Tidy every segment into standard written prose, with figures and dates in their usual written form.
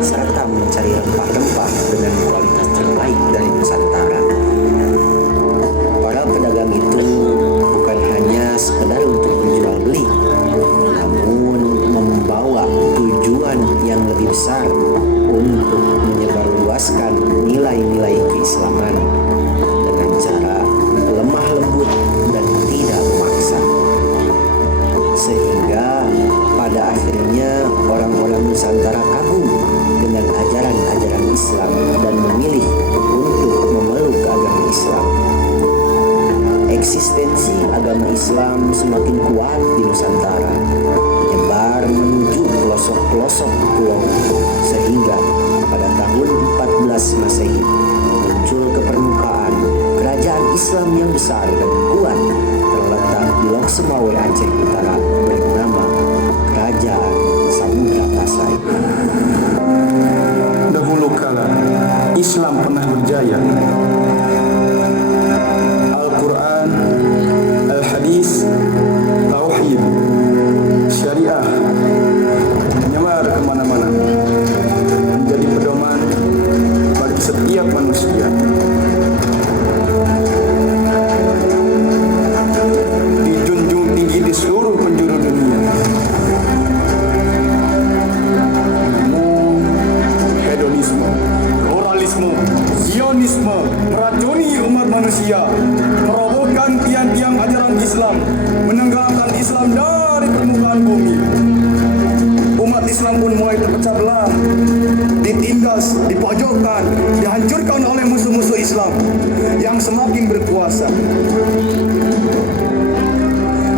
serta mencari rempah-rempah dengan kualitas terbaik dari Nusantara. Para pedagang itu bukan hanya sekedar untuk berjual beli, namun membawa tujuan yang lebih besar untuk menyebarluaskan nilai-nilai keislaman dengan cara lemah lembut dan tidak memaksa. Sehingga pada akhirnya orang-orang Nusantara kagum dengan ajaran-ajaran Islam dan memilih untuk memeluk agama Islam. Eksistensi agama Islam semakin kuat di Nusantara, menyebar menuju pelosok-pelosok pulau, sehingga pada tahun 14 Masehi muncul ke permukaan kerajaan Islam yang besar dan kuat terletak di Lok Semawe, Aceh Utara, bernama Kerajaan Samudra Pasai. Dahulu kala Islam pernah berjaya. Al-Quran, Al-Hadis, Tauhid, Syariah menyebar kemana-mana, menjadi pedoman bagi setiap manusia. Dijunjung tinggi di seluruh penjuru dunia. Namun hedonisme, pluralisme, Zionisme meracuni umat manusia, merobohkan tiang-tiang ajaran Islam, menenggelamkan Islam dari permukaan bumi. Umat Islam pun mulai terpecah belah, ditindas, dipojokkan, dihancurkan oleh musuh-musuh Islam yang semakin berkuasa.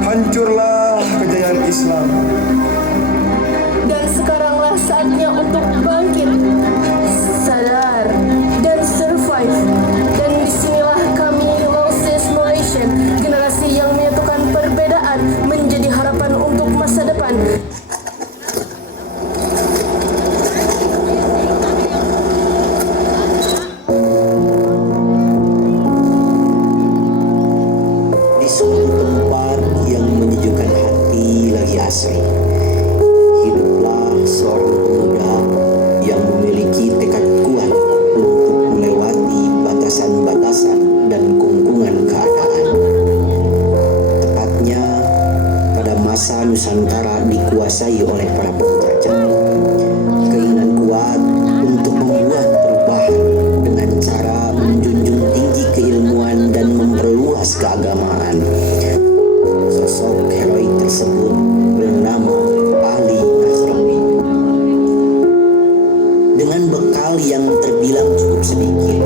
Hancurlah kejayaan Islam. Dan sekaranglah saatnya untuk bangkit, sadar, dan survive. Dan disinilah kami, Losses Malaysian, generasi yang menyatukan perbedaan menjadi harapan untuk masa depan. Di suatu tempat yang menyejukkan hati lagi asri, hiduplah seorang pemuda yang memiliki tekad kuat untuk melewati batasan-batasan dan kungkungan keadaan. Tepatnya pada masa Nusantara dikuasai oleh para penjajah, keinginan kuat untuk membuat perubahan dengan cara menjunjung tinggi keilmuan dan memperluas keagamaan. Sosok heroik tersebut bernama Ali Nahrawi. Dengan bekal yang terbilang cukup sedikit,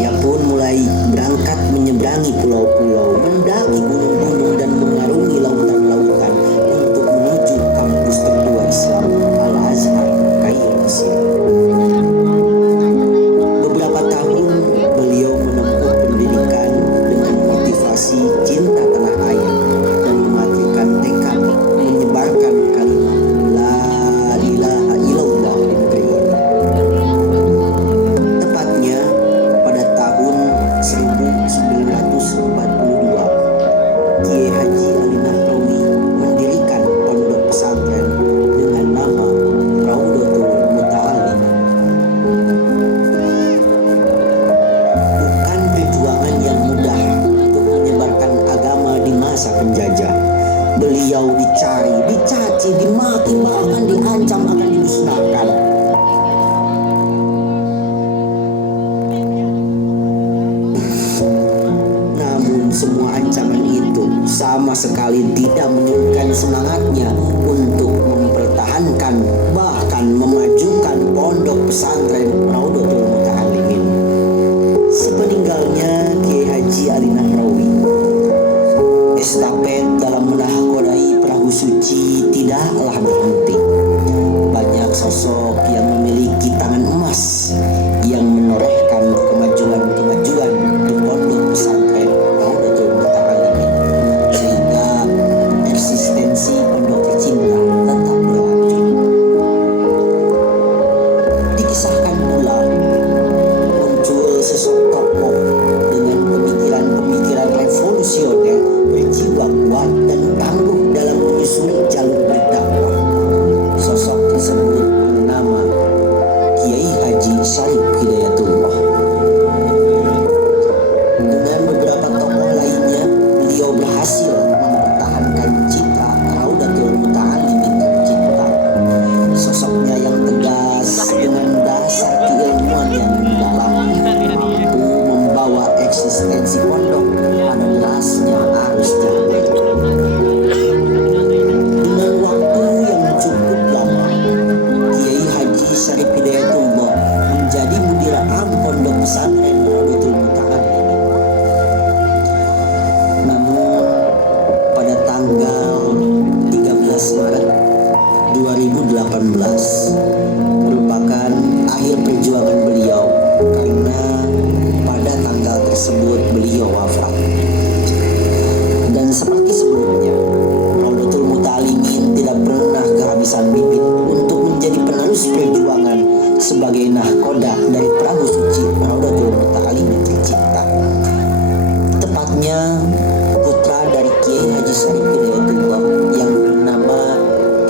ia pun mulai berangkat menyeberangi pulau-pulau, mendaki gunung-gunung dan mengarungi lautan-lautan untuk menuju kampus tertua Islam Al-Azhar, Kairo, Mesir. Beberapa tahun beliau menempuh pendidikan dengan motivasi cinta tanah air dan mematikan tekad menyebarkan kalimat La ilaha illallah di negeri ini. Tepatnya pada tahun 1942, Kiai Haji Ali Nahrawi mendirikan pondok pesantren dengan nama Raudatul Muta'allim. Bukan perjuangan yang mudah untuk menyebarkan agama di masa penjajah. Beliau dicari, dicaci, dimaki, bahkan diancam akan dimusnahkan. Namun semua ancaman itu sama sekali tidak menyurutkan semangatnya untuk mempertahankan bahkan memajukan pondok pesantren Raudatul Muta'allimin. Sepeninggalnya Kiai Haji Ali Nahrawi, estafet dalam menahkodai perahu suci tidaklah berhenti. Banyak sosok yang memiliki tangan emas yang menorehkan kemajuan-kemajuan di pondok pesantren Raudatul Muta'allimin, sehingga eksistensi pondok tercinta tetap berlanjut. Dikisahkan pula muncul sesosok tokoh dengan pemikiran-pemikiran revolusioner, berjiwa kuat dan tangguh dalam menyusuri jalur berdakwah. Sosok tersebut bernama sikapnya yang tegas dengan dasar keilmuan yang mendalam mampu membawa eksistensi pondok pada derasnya arus zaman. Dengan waktu yang cukup lama, Kiai Haji Syarif Hidayatullah menjadi mudir am pondok pesantren Raudatul Muta'allim. Namun pada tanggal 13 Maret 2018 merupakan akhir perjuangan beliau, karena pada tanggal tersebut beliau wafat. Dan seperti sebelumnya, Raudatul Muta'allimin tidak pernah kehabisan bibit untuk menjadi penerus perjuangan sebagai nahkoda dari Prabu Suci Raudatul Muta'allimin tercinta. Tepatnya putra dari Kiai Haji Syarif Hidayatullah yang bernama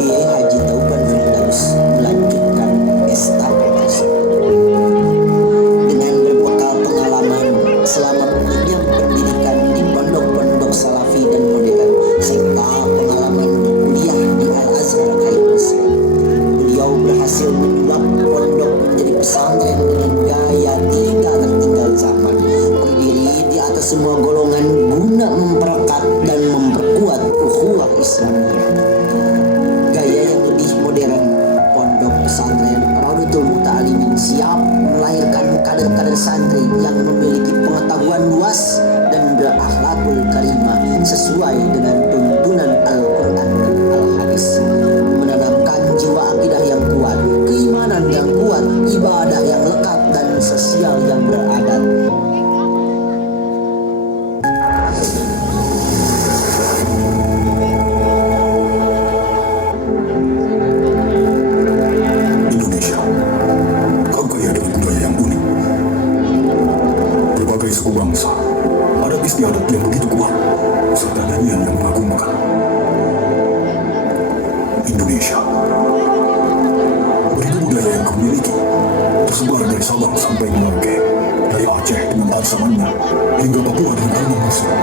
Kiai Haji Tauban Firdaus melanjutkan estafet tersebut. Dengan berbekal pengalaman selama mengenyam pendidikan di pondok-pondok salafi dan modern serta pengalaman kuliah di Al-Azhar Kair Mesir, beliau berhasil menyulap pondok menjadi pesantren dengan gaya tidak tertinggal zaman, berdiri di atas semua golongan guna memperekat dan memperkuat ukhuwah Islamiyah. Gaya yang lebih modern, pondok pesantren Raudatul Muta'allimin siap melahirkan kader-kader santri yang memiliki pengetahuan luas dan berakhlakul karimah sesuai dengan tuntunan Al-Quran dan Al-Hadis, menanamkan jiwa akidah yang kuat, keimanan yang kuat, ibadah yang lekat, dan sosial yang beradat. Indonesia kau kaya dengan budaya yang unik. Berbagai suku bangsa, adat istiadat yang begitu kuat, serta nyanyian yang mengagumkan. Indonesia, beribu budaya yang kau miliki, tersebar dari Sabang sampai Merauke, dari Aceh dengan Arsamannya, hingga Papua dengan Almamasyar.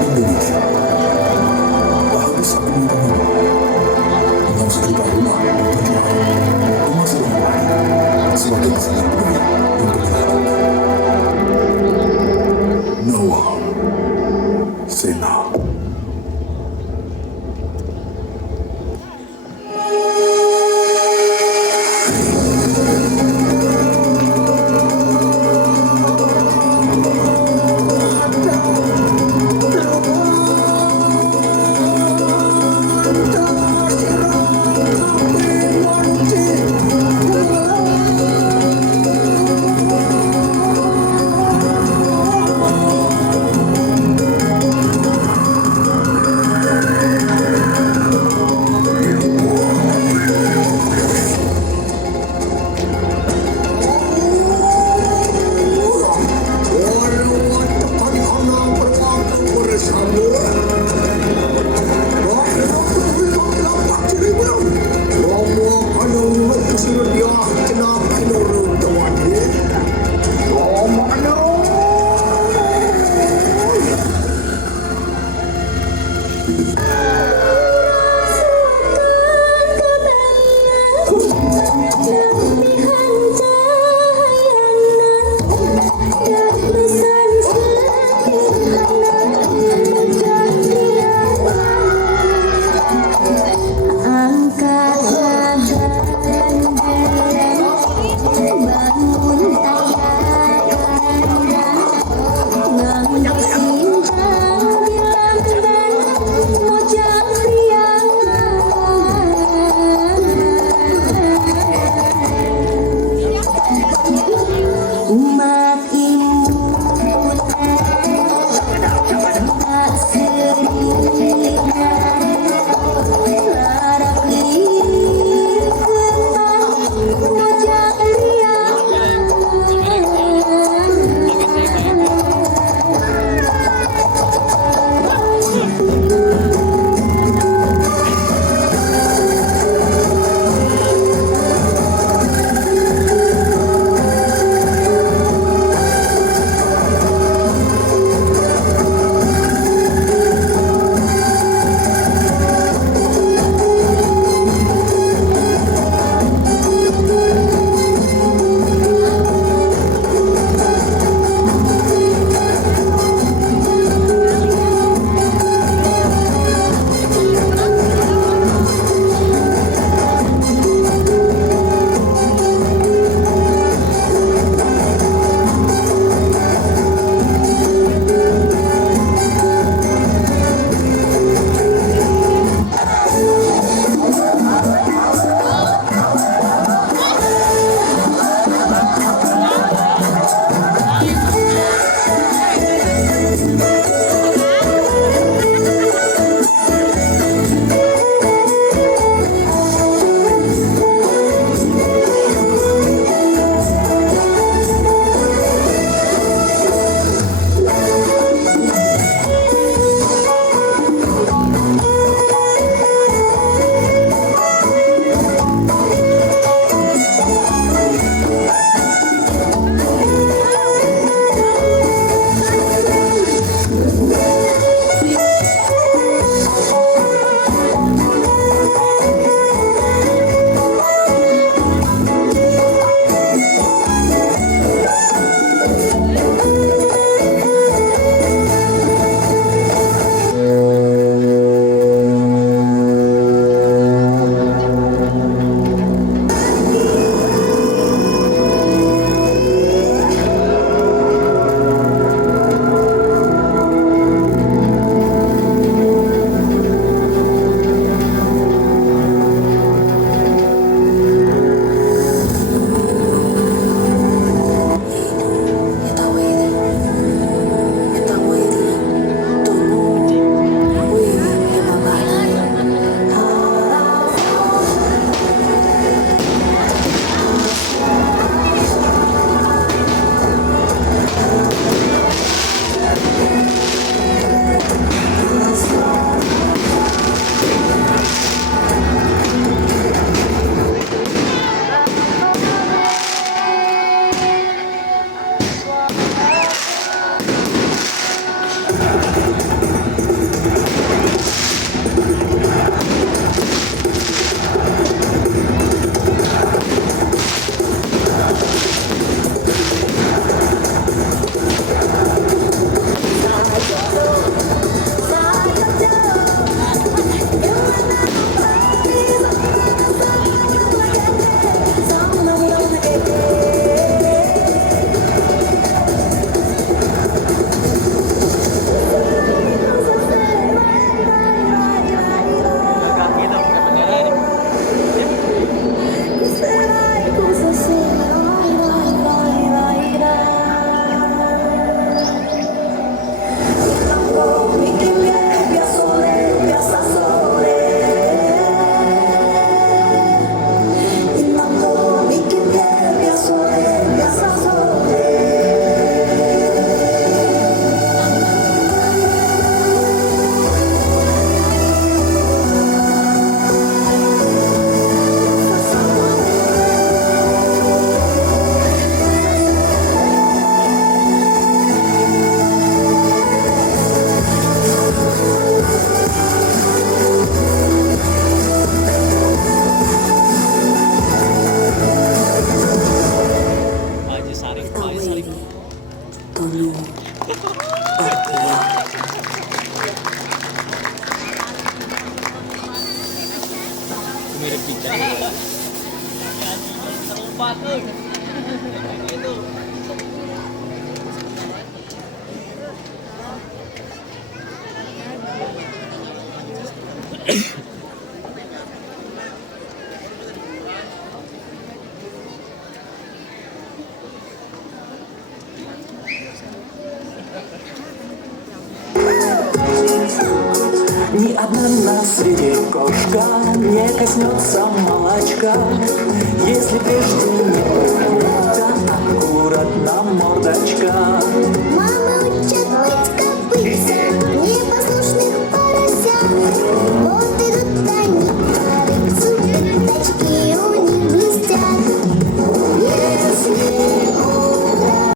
Indonesia, tak habis aku mengetahui dengan sejuta rumah dan tujuan rumah seorang lain sebagai kesenian budaya yang berjalan. Noah Sena. Ни одна на свете кошка не коснется молочка, если прежде не умыта аккуратно мордочка.